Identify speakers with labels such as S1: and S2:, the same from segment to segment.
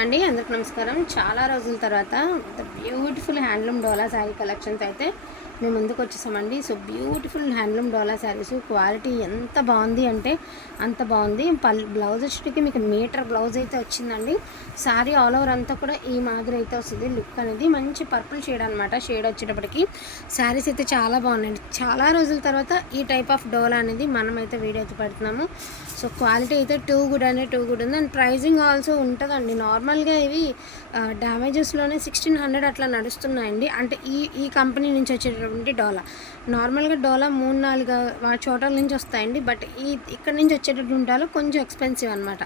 S1: అండి అందరికి నమస్కారం. చాలా రోజుల తర్వాత beautiful handloom Dola sari collections అయితే మేము ముందుకు వచ్చేసామండి. So beautiful handloom Dola saris quality ఎంత బాగుంది అంటే అంత బాగుంది. పల్ బ్లౌజ్ వచ్చేటికి మీకు మీటర్ బ్లౌజ్ అయితే వచ్చిందండి. శారీ ఆల్ ఓవర్ అంతా కూడా ఈ మాదిరి అయితే వస్తుంది. లుక్ అనేది మంచి పర్పుల్ షేడ్ అనమాట షేడ్ వచ్చేటప్పటికి శారీస్ అయితే చాలా బాగున్నాయండి. చాలా రోజుల తర్వాత ఈ టైప్ ఆఫ్ డోలా అనేది మనం అయితే వీడియో అయితే పెడుతున్నాము. సో క్వాలిటీ అయితే టూ గుడ్ అనే టూ గుడ్ ఉంది. అండ్ ప్రైజింగ్ ఆల్సో ఉంటుందండి. నార్మల్గా ఇవి డ్యామేజెస్లోనే సిక్స్టీన్ హండ్రెడ్ అట్లా నడుస్తున్నాయండి. అంటే ఈ ఈ కంపెనీ నుంచి వచ్చేటప్పుడు ఉన్నటువంటి డోలా. నార్మల్గా డోలా మూడు నాలుగు చోటల నుంచి వస్తాయండి. బట్ ఈ ఇక్కడ నుంచి వచ్చేటటువంటి డోలా కొంచెం ఎక్స్పెన్సివ్ అనమాట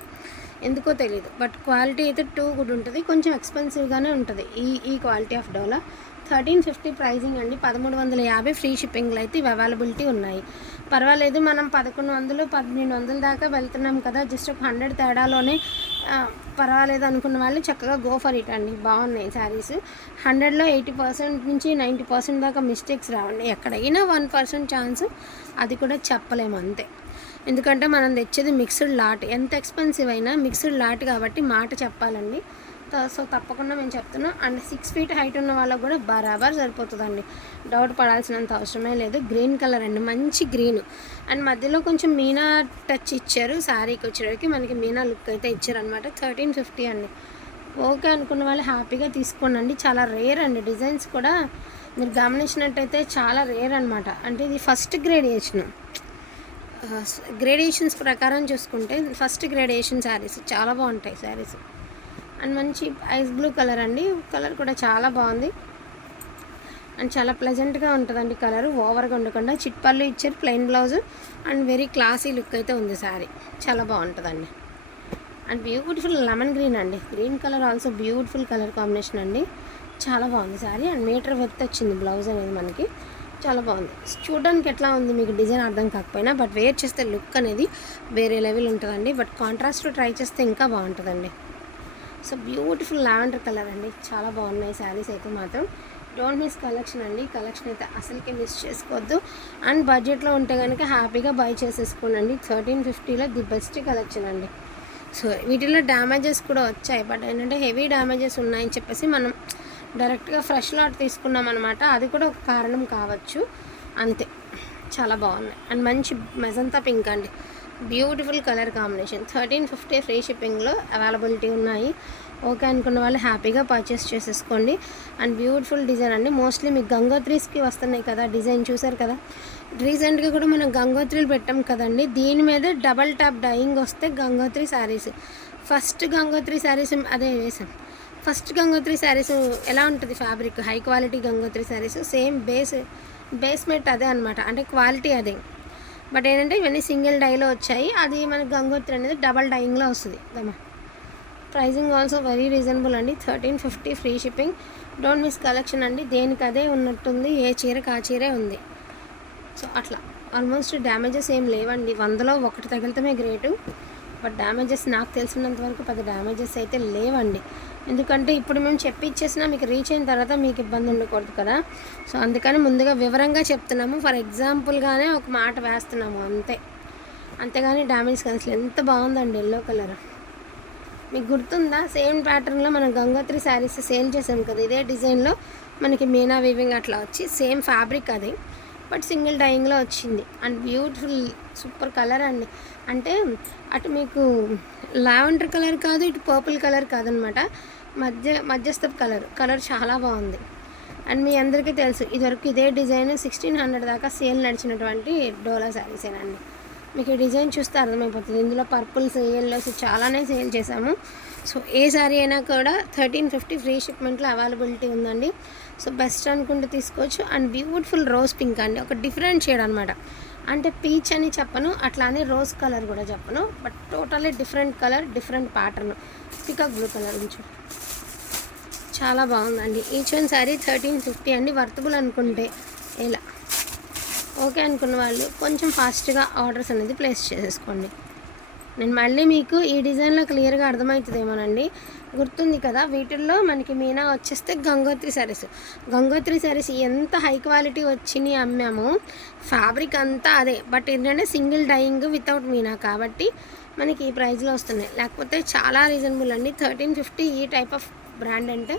S1: ఎందుకో తెలియదు బట్ క్వాలిటీ అయితే టూ గుడ్ ఉంటుంది. కొంచెం ఎక్స్పెన్సివ్గానే ఉంటుంది. ఈ ఈ quality of Dola. Thirteen fifty pricing అండి. పదమూడు వందల యాభై ఫ్రీ షిప్పింగ్లు అయితే ఇవి అవైలబిలిటీ ఉన్నాయి. పర్వాలేదు మనం పదకొండు వందలు పన్నెండు వందల దాకా వెళ్తున్నాం కదా. జస్ట్ ఒక హండ్రెడ్ తేడాలోనే పర్వాలేదు అనుకున్న వాళ్ళు చక్కగా గో ఫర్ ఇట్ అండి. బాగున్నాయి శారీస్ హండ్రెడ్లో ఎయిటీ పర్సెంట్ నుంచి నైంటీ పర్సెంట్ దాకా మిస్టేక్స్ రావండి. ఎక్కడైనా వన్ పర్సెంట్ ఛాన్స్ అది కూడా చెప్పలేము అంతే. ఎందుకంటే మనం తెచ్చేది మిక్స్డ్ లాట్ ఎంత ఎక్స్పెన్సివ్ అయినా మిక్స్డ్ లాట్ కాబట్టి మాట చెప్పాలండి. సో తప్పకుండా మేము చెప్తున్నాం. అండ్ సిక్స్ ఫీట్ హైట్ ఉన్న వాళ్ళకు కూడా బరాబర్ సరిపోతుందండి. డౌట్ పడాల్సినంత అవసరమే లేదు. గ్రీన్ కలర్ అండి. మంచి గ్రీన్ అండ్ మధ్యలో కొంచెం మీనా టచ్ ఇచ్చారు. శారీకి వచ్చేటికి మనకి మీనా లుక్ అయితే ఇచ్చారనమాట థర్టీన్ ఫిఫ్టీ అండి. ఓకే అనుకున్న వాళ్ళు హ్యాపీగా తీసుకోండి చాలా రేర్ అండి. డిజైన్స్ కూడా మీరు గమనించినట్టయితే చాలా రేర్ అనమాట అంటే ఇది ఫస్ట్ గ్రేడియేషన్ గ్రేడియేషన్స్ ప్రకారం చూసుకుంటే ఫస్ట్ గ్రేడియేషన్ శారీస్ చాలా బాగుంటాయి శారీస్ అండ్ మంచి ఐస్ బ్లూ కలర్ అండి. కలర్ కూడా చాలా బాగుంది. అండ్ చాలా ప్లెజెంట్గా ఉంటుందండి కలర్. ఓవర్గా ఉండకుండా చిట్పల్లు ఇచ్చారు plain blouse and very classy look అయితే ఉంది శారీ చాలా బాగుంటుందండి. అండ్ బ్యూటిఫుల్ లెమన్ గ్రీన్ అండి. Green colour also beautiful colour combination అండి. చాలా బాగుంది శారీ అండ్ మీటర్ వెత్ వచ్చింది బ్లౌజ్ అనేది మనకి. చాలా బాగుంది. చూడడానికి ఎట్లా ఉంది మీకు డిజైన్ అర్థం కాకపోయినా బట్ వేర్ చేస్తే లుక్ అనేది వేరే లెవెల్ ఉంటుందండి. బట్ కాంట్రాస్ట్ ట్రై చేస్తే ఇంకా బాగుంటుందండి. సో బ్యూటిఫుల్ లావెండర్ కలర్ అండి. చాలా బాగున్నాయి శారీస్ అయితే మాత్రం. డోంట్ మిస్ కలెక్షన్ అండి. కలెక్షన్ అయితే అసలుకే మిస్ చేసుకోవద్దు. అండ్ బడ్జెట్లో ఉంటే కనుక హ్యాపీగా బై చేసేసుకోండి థర్టీన్ ఫిఫ్టీలో ది బెస్ట్ కలెక్షన్ అండి. సో వీటిలో డ్యామేజెస్ కూడా వచ్చాయి. బట్ ఏంటంటే హెవీ డ్యామేజెస్ ఉన్నాయని చెప్పేసి మనం డైరెక్ట్గా ఫ్రెష్ లాట్ తీసుకున్నాం అనమాట అది కూడా ఒక కారణం కావచ్చు. అంతే. చాలా బాగున్నాయి. అండ్ మంచి మెజంతా పింక్ అండి. Beautiful colour combination. Thirteen fifty free షిప్పింగ్లో అవైలబిలిటీ ఉన్నాయి. ఓకే అనుకున్న వాళ్ళు హ్యాపీగా పర్చేస్ చేసేసుకోండి. అండ్ బ్యూటిఫుల్ డిజైన్ అండి. మోస్ట్లీ మీకు గంగోత్రీస్కి వస్తున్నాయి కదా డిజైన్ చూసారు కదా? రీసెంట్గా కూడా మనం గంగోత్రీలు పెట్టాం కదండి. దీని మీద డబల్ ట్యాప్ డైయింగ్ వస్తే గంగోత్రి శారీస్. ఫస్ట్ గంగోత్రి శారీస్ అదే వేసాం. ఫస్ట్ గంగోత్రి శారీస్ ఎలా ఉంటుంది fabric? High quality Gangotri saris. Same base basement అదే అనమాట అంటే క్వాలిటీ అదే. బట్ ఏంటంటే ఇవన్నీ సింగిల్ డైలో వచ్చాయి. అది మనకి గంగోత్రి అనేది డబల్ డైయింగ్లో వస్తుంది. దమ్మా ప్రైజింగ్ ఆల్సో వెరీ రీజనబుల్ అండి. Thirteen fifty free shipping. Don't miss collection అండి. దేనికి అదే ఉన్నట్టుంది. ఏ చీరకు ఆ చీరే ఉంది. సో అట్లా. ఆల్మోస్ట్ డ్యామేజెస్ ఏం లేవండి. వందలో ఒకటి తగిలితమే గ్రేటు. బట్ డ్యామేజెస్ నాకు తెలిసినంత వరకు పెద్ద డ్యామేజెస్ అయితే లేవండి. ఎందుకంటే ఇప్పుడు మేము చెప్పిచ్చేసినా మీకు రీచ్ అయిన తర్వాత మీకు ఇబ్బంది ఉండకూడదు కదా. సో అందుకని ముందుగా వివరంగా చెప్తున్నాము. ఫర్ ఎగ్జాంపుల్గానే ఒక మాట వేస్తున్నాము. అంతే. అంతేగాని డ్యామేజ్ కన్సిల్ అసలు ఎంత బాగుందండి ఎల్లో కలర్ మీకు గుర్తుందా? సేమ్ ప్యాటర్న్లో మనం గంగోత్రి శారీస్ సేల్ చేసాం కదా. ఇదే డిజైన్లో మనకి మీనా వీవింగ్ అట్లా వచ్చి సేమ్ ఫ్యాబ్రిక్ అది. బట్ సింగిల్ డైయింగ్లో వచ్చింది. అండ్ బ్యూటిఫుల్ సూపర్ కలర్ అండి. అంటే అటు మీకు లావెండర్ కలర్ కాదు ఇటు పర్పుల్ కలర్ కాదనమాట. మధ్య మధ్యస్థ కలర్ కలర్ చాలా బాగుంది. అండ్ మీ అందరికీ తెలుసు ఇదివరకు ఇదే డిజైన్ సిక్స్టీన్ హండ్రెడ్ దాకా సేల్ నడిచినటువంటి డోలా శారీసేనండి మీకు ఈ డిజైన్ చూస్తే అర్థమైపోతుంది. ఇందులో పర్పుల్స్ ఎల్లోస్ చాలానే సేల్ చేసాము సో ఏ శారీ అయినా కూడా థర్టీన్ ఫిఫ్టీ ఫ్రీ షిప్మెంట్లో అవైలబిలిటీ ఉందండి. సో బెస్ట్ అనుకుంటే తీసుకోవచ్చు. అండ్ బ్యూటిఫుల్ రోజ్ పింక్ అండి. ఒక డిఫరెంట్ షేడ్ అనమాట అంటే పీచ్ అని చెప్పను అట్లానే రోజ్ కలర్ కూడా చెప్పను. But totally different colour different pattern. Peacock blue colour ఉంచు చాలా బాగుందండి. Each one sari thirteen fifty అండి. వర్తబుల్ అనుకుంటే ఇలా ఓకే అనుకున్న వాళ్ళు కొంచెం ఫాస్ట్గా ఆర్డర్స్ అనేది ప్లేస్ చేసేసుకోండి. నేను మళ్ళీ మీకు ఈ డిజైన్లో క్లియర్గా అర్థమవుతుందేమోనండి. గుర్తుంది కదా వీటిల్లో మనకి మీనా వచ్చేస్తే గంగోత్రి శారీస్ గంగోత్రి శారీస్ ఎంత హై క్వాలిటీ వచ్చినాయి అమ్మాము ఫ్యాబ్రిక్ అంతా అదే బట్ ఏంటంటే సింగిల్ డైయింగ్ వితౌట్ మీనా కాబట్టి మనకి ఈ ప్రైస్లో వస్తున్నాయి. లేకపోతే చాలా రీజనబుల్ అండి. థర్టీన్ ఫిఫ్టీ ఈ టైప్ ఆఫ్ బ్రాండ్ అంటే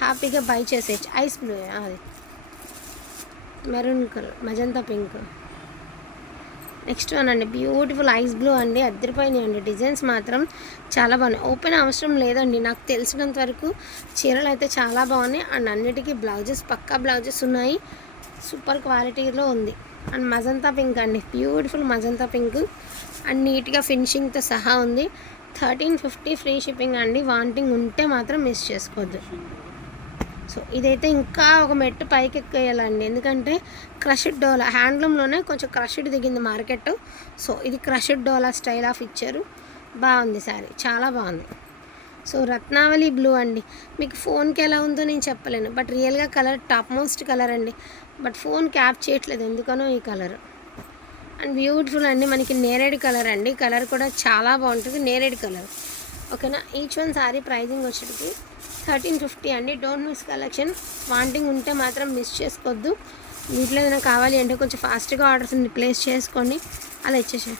S1: హ్యాపీగా బై చేసేయచ్చు. ఐస్ బ్లూ అది. Maroon colour magenta pink next one అండి బ్యూటిఫుల్ ఐస్ బ్లూ అండి. అద్దరిపోయినాయి అండి డిజైన్స్ మాత్రం చాలా బాగున్నాయి. ఓపెన్ అవసరం లేదండి. నాకు తెలిసినంత వరకు చీరలు అయితే చాలా బాగున్నాయి. అండ్ అన్నిటికీ బ్లౌజెస్ పక్కా బ్లౌజెస్ ఉన్నాయి. సూపర్ క్వాలిటీలో ఉంది. అండ్ మజంతా పింక్ అండి. Beautiful magenta pink. అండ్ నీట్గా ఫినిషింగ్తో సహా ఉంది. థర్టీన్ ఫిఫ్టీ ఫ్రీ షిప్పింగ్ అండి. వాంటింగ్ ఉంటే మాత్రం మిస్ చేసుకోవద్దు. సో ఇదైతే ఇంకా ఒక మెట్టు పైకి ఎక్కేయాలండి. ఎందుకంటే క్రషడ్ డోలా హ్యాండ్లూమ్లోనే కొంచెం క్రషడ్ దిగింది మార్కెట్. సో ఇది క్రషడ్ డోలా స్టైల్ ఆఫ్ ఇచ్చారు. బాగుంది సారీ చాలా బాగుంది. సో రత్నావళి బ్లూ అండి. మీకు ఫోన్కి ఎలా ఉందో నేను చెప్పలేను. బట్ రియల్గా కలర్ టాప్ మోస్ట్ కలర్ అండి. బట్ ఫోన్ క్యాప్ చేయట్లేదు ఎందుకనో ఈ కలర్. అండ్ బ్యూటిఫుల్ అండి మనకి నేరేడు కలర్ అండి. కలర్ కూడా చాలా బాగుంటుంది నేరేడు కలర్. ఓకేనా? ఈచ్ వన్ సారీ ప్రైజింగ్ వచ్చేటికి థర్టీన్ ఫిఫ్టీ అండి. డోంట్ మిస్ కలెక్షన్ వాంటింగ్ ఉంటే మాత్రం మిస్ చేసుకోవద్దు. వీటిలో ఏదైనా కావాలి అంటే కొంచెం ఫాస్ట్గా ఆర్డర్స్ ప్లేస్ చేసుకోండి అలా ఇచ్చేసాను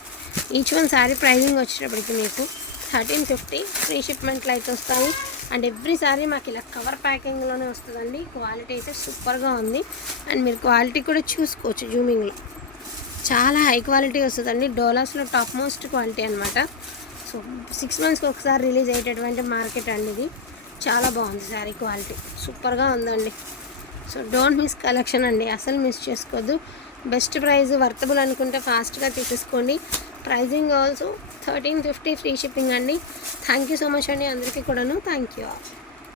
S1: ఈచ్ వన్ సారీ ప్రైజింగ్ వచ్చేటప్పటికి మీకు థర్టీన్ ఫిఫ్టీ ఫ్రీ షిప్మెంట్లు అయితే వస్తాయి. అండ్ ఎవ్రీ సారీ మాకు ఇలా కవర్ ప్యాకింగ్లోనే వస్తుందండి. క్వాలిటీ అయితే సూపర్గా ఉంది. అండ్ మీరు క్వాలిటీ కూడా చూసుకోవచ్చు జూమింగ్లో చాలా హై క్వాలిటీ వస్తుందండి. డోలాస్లో టాప్ మోస్ట్ క్వాలిటీ అనమాట సో సిక్స్ మంత్స్కి ఒకసారి రిలీజ్ అయ్యేటటువంటి మార్కెట్ అండి ఇది. చాలా బాగుంది శారీ క్వాలిటీ. సూపర్గా ఉందండి. సో డోంట్ మిస్ కలెక్షన్ అండి. అసలు మిస్ చేసుకోవద్దు బెస్ట్ ప్రైస్ వర్తబుల్ అనుకుంటే ఫాస్ట్గా తీసేసుకోండి. Pricing also thirteen fifty free shipping అండి. థ్యాంక్ యూ సో మచ్ అండి అందరికీ కూడాను. Thank you